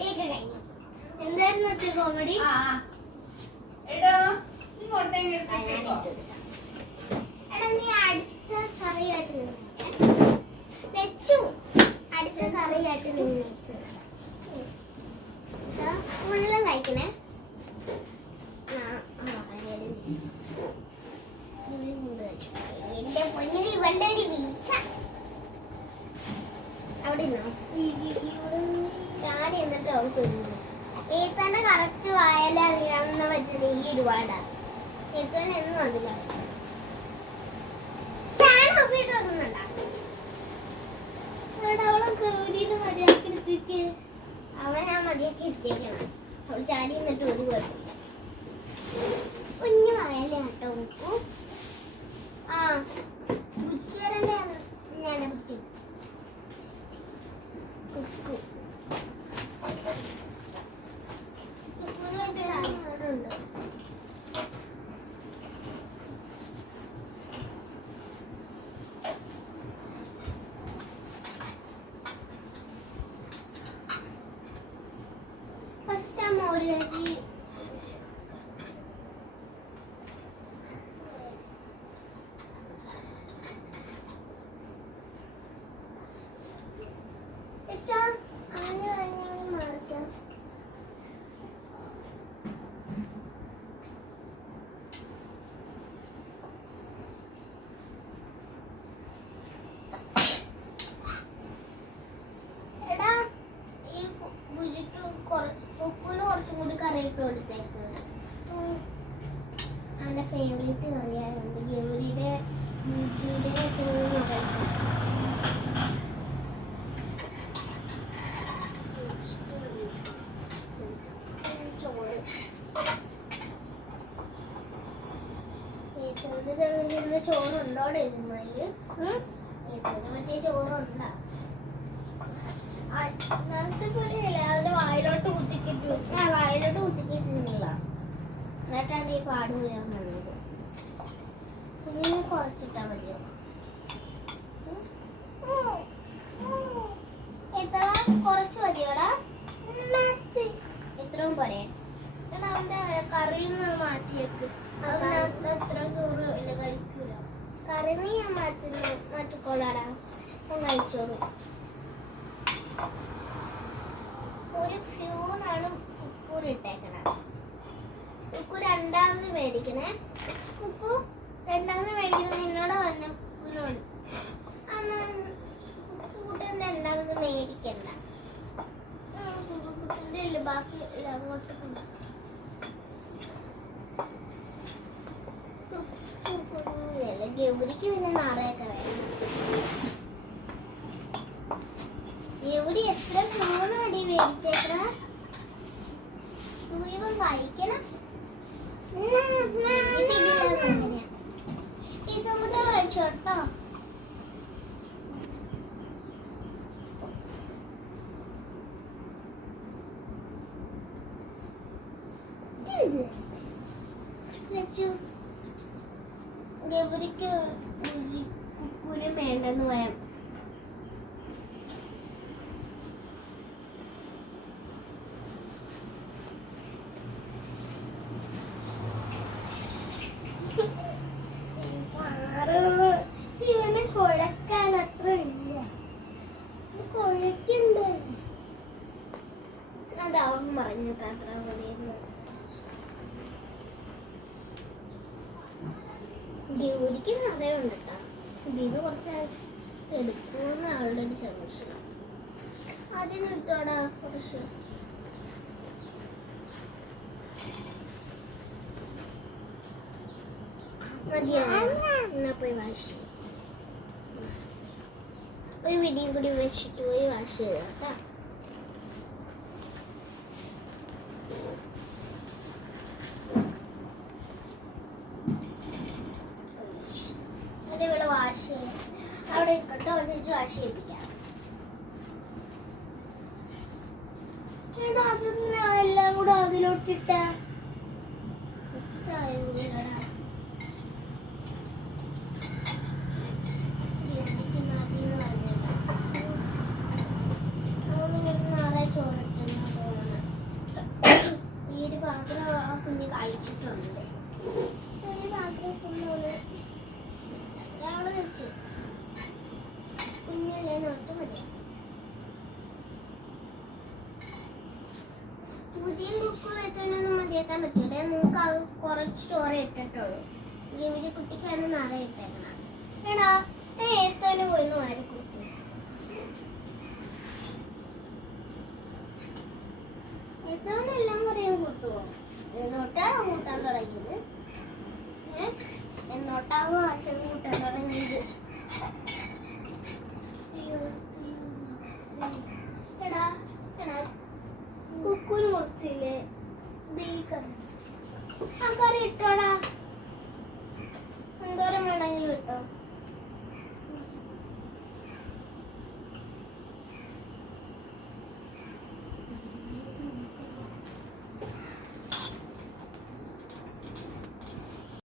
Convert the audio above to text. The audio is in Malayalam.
കുടിയൊക്കെ കഴിഞ്ഞു. എന്തായിരുന്നു കോമഡി? എടാ നീ അടുത്ത കറിയായിട്ട് വെച്ചു. അടുത്ത കറിയായിട്ട് നിന്നേക്ക് ഫുള്ളും കഴിക്കണേ. എന്റെ പൊന്നിൽ ഇവളുടെ ഒരു വീഴ്ച. അവിടെ ചാരി എന്നിട്ട് അവൾക്ക് ഏത്തന്നെ കറക്റ്റ് വായലറിയാവുന്ന പറ്റുന്ന ഈ ഒരുപാടാണ്. ഏത്തന്നെ എന്നും അതിലാണ് അവളെ ഞാൻ മതിയാക്കി ഇരുത്തിയേക്കണം. അവൾ ചാരി എന്നിട്ട് ഒരു കുഴപ്പമില്ല. കുഞ്ഞു വായല കേട്ടോ ഉപ്പു. ആ ബുജിക്കാരൻ്റെ ഞാൻ പിടിക്കും. ഉപ്പു ഉണ്ട്. ഫസ്റ്റ് ആ മോര് കറി വെച്ചാ അങ്ങനെ കഴിഞ്ഞെങ്കിൽ മാറിക്കാം. എടാ ഈ ബുജിക്ക് ഉപ്പിന് കുറച്ചും കൂടി കറി ഇട്ട് കൊടുത്തേക്ക്. അവൻ്റെ ഫേവറേറ്റ് കറിയായുണ്ട്. ഗൗരിയുടെ ബുജിയുടെ ചോറുണ്ടോടെ ഇതിന്മേല് മറ്റേ ചോറുണ്ടാ അതിന്റെ വായിലോട്ട് കുത്തിക്കിട്ടു. വായിലോട്ട് കുത്തിക്കിട്ടില്ല. എന്നിട്ടാണ് ഈ പാട് മുഴുവൻ വന്നത്. ഇതിന് കുറച്ചിട്ടാ മതിയോ? എത്ര കുറച്ച് മതിയോടാ? ഇത്രയും പോരെ? അവന്റെ കറിയിൽ നിന്ന് മാറ്റിയേക്ക്. അവനകത്ത് അത്ര ചോറ് ഇല്ല കഴിക്കൂല. കറി നീ ഞാൻ മാറ്റിക്കോളാടാ. കഴിച്ചോളൂ. ഒരു ഫ്യൂണാണ് ഉപ്പൂർ ഇട്ടേക്കണേ. ഉപ്പു രണ്ടാമത് മേടിക്കണേ. ഉപ്പു രണ്ടാമത് മേടിക്കണ നിന്നോട് പറഞ്ഞ ഉപ്പിനോട് ഉപ്പുകൂട്ടൻ രണ്ടാമത് മേടിക്കണ്ട. ഉപ്പുകൂട്ടൻ്റെ ഇല്ല ബാക്കി അങ്ങോട്ട് ഗൗരിക്ക് പിന്നെ നാളെയൊക്കെ വേണം. ഗൗരി എത്ര ഫ്യൂണ് അടി മേടിച്ചേക്കണ മുഴുവൻ കഴിക്കണം. അങ്ങനെയാണ്. ഇതും കൂടെ കഴിച്ചോട്ടോ. ഗൗരിക്ക് കുക്കുന് വേണ്ടെന്ന് പറയാം. ഇവനെ കുഴക്കാൻ അത്ര ഇല്ല. കുഴക്കുണ്ട്. അതാവും പറഞ്ഞിട്ട് അത്ര മതിയെന്ന്. ഗൗരിക്ക് നിറയുണ്ട് കേട്ടോ. ഇതിന് കുറച്ച് എടുക്കുമെന്ന് അവളുടെ ഒരു സംശയം. അതിനെടുത്തോടാ കുറച്ച്. മതിയോ? എന്നാ പോയി വാഷ് ചെയ്യും. ഒരു വിടിയും കൂടി വെച്ചിട്ട് പോയി വാഷ് ചെയ്തോ കേട്ടോ. ഇവിടെ വാഷ് ചെയ്യാം. അവിടെ ഇരിക്കട്ടോ ഒന്നിച്ച് വാഷ് ചെയ്യിപ്പിക്കാം. എല്ലാം കൂടെ അതിലോട്ടിട്ട ചോറിട്ടുന്ന കഴിച്ചിട്ടുണ്ട്. ഒരു പാത്രം ഫുള്ള് ഒരാള് വെച്ചു. കുഞ്ഞല്ലേ നോട്ട് മതി. പുതിയ ബുക്ക് വെച്ചൊന്നും മതിയാക്കാൻ പറ്റില്ല. നിങ്ങൾക്ക് അത് കുറച്ച് ചോറ് ഇട്ടിട്ടുള്ളൂ. ഗിമിലി കുട്ടിക്കാണ് നിറയെ ഇട്ടേക്കണം. എടാ ഏത്തന് പോയി മാറി കൊടുത്തു. ഏത്തനെല്ലാം കുറേ കൂട്ടുമോ? എന്നോട്ടാണ് കൂട്ടാൻ തുടങ്ങിയത്. എന്നോട്ടാവും ആശം കൂട്ടാൻ തുടങ്ങിയത്. എടാ എടാ കുക്കുന് മുറിച്ചില്ലേ? ആ കറി ഇട്ടോടാ.